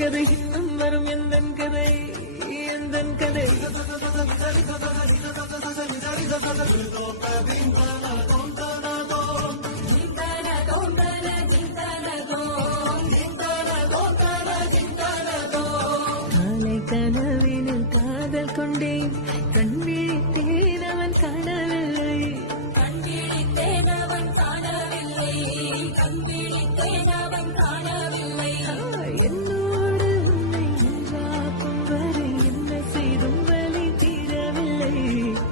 கதை இன்னும் வரும் எந்தன் கதை எந்தன் கதை காலை கனவினில் காதல் கொண்டேன் கண் விழித்தேன் அவன் காணவில்லை என்னோடு உன்னை நின்றாக்கும் வரை என்ன செய்தும் வலி தீரவில்லை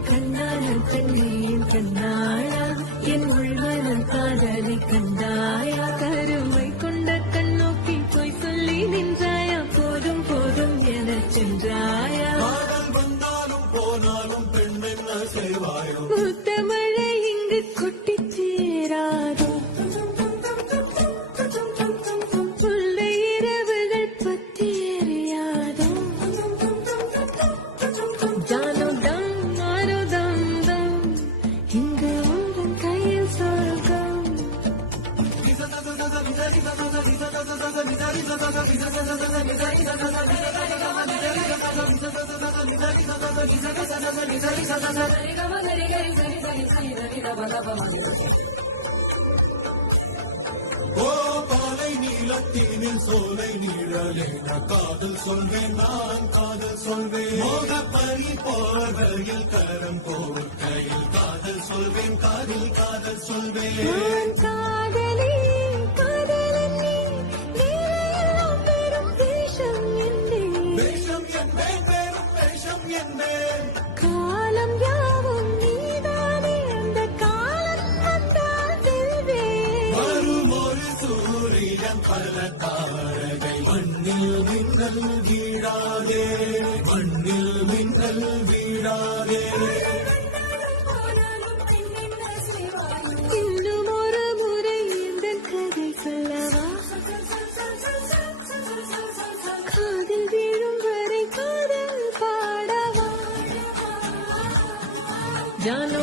கண்ணான கண்ணீன் கண்ணாயா என் உள்மனம் காதலை கண்டாயா கருமை கொண்ட கண்ணோக்கி போய் சொல்லி நின்றாயா போதும் போதும் என சென்றாயா போனாலும் பெண் என்ன செய்வாயோ முத்தமழை இங்கு கொட்டி சேராதோ முல்லை இரவுகள் பற்றி எறியாதோ ஜானோ தம் மானோ தம் தம் இங்கு உங்கள் கையில் சொர்க்கம் பாலை நீளத்தீனில் சோலை நீழலேன காதல் சொல்வேன் நான் காதல் சொல்வேன் மோக பறி போர்வையில் கரம் போர்க்கையில் காதல் சொல்வேன் காதில் காதல் சொல்வேன் காதலி காதலி நீரையெல்லாம் பெரும் வேஷம் என்பேன் வேஷம் என்பேன் பெரும் வேஷம் என்பேன் காலம் யாவும் நீதானே அந்த காலம் வந்தால் செல்வேன் வரும் ஒரு சூரியன் பல தாரகை மண்ணில் மின்னல் வீழாதே மண்ணில் மின்னல் வீழாதே இன்னும் ஒரு முறை இந்த கதை சொல்லவா காதில் வீழும் வரை காதல் பாடவா ஜானோ